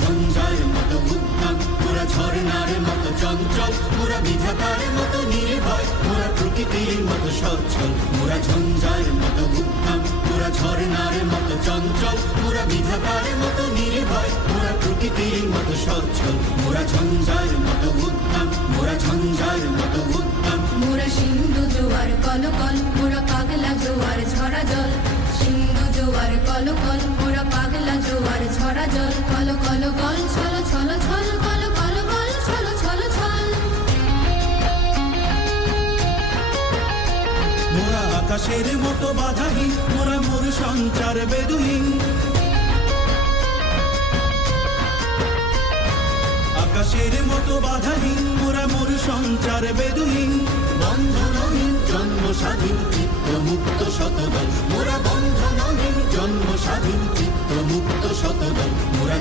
ঝঞ্ঝার মতো উদ্দাম, মোরা ঝর্ণার মতো চঞ্চল, মোরা বিধাতার মতো নির্ভয়, মোরা প্রকৃতির মতো সচ্ছল। মোরা ঝঞ্ঝার মতো উদ্দাম, মোরা ঝর্ণার মতো চঞ্চল, মোরা বিধাতার মতো নির্ভয়, মোরা প্রকৃতির মতো সচ্ছল। মোরা ঝঞ্ঝার মতো উদ্দাম, মোরা ঝঞ্ঝার মতো উদ্দাম। মোরা সিন্ধু জোয়ার কলকল, মোরা পাগলা জোয়ার ঝরা জল। সিন্ধু জোয়ার কলকল, মোরা পাগলা জোয়ার ঝরা জল। কল কল গল ছল ছল ছল, কল কল গল ছল ছল ছল। মোরা আকাশের মতো বাধাহীন, মোরা মোর সঞ্চার বেদুহীন। আকাশের মতো বাধাহীন, মোরা মোর সঞ্চার বেদুহীন। বন্ধনহীন জন্ম স্বাধীন, চিত্ত মুক্ত শতদল। মোরা বন্ধনহীন জন্ম স্বাধীন, চিত্ত মুক্ত শতদল। মোরা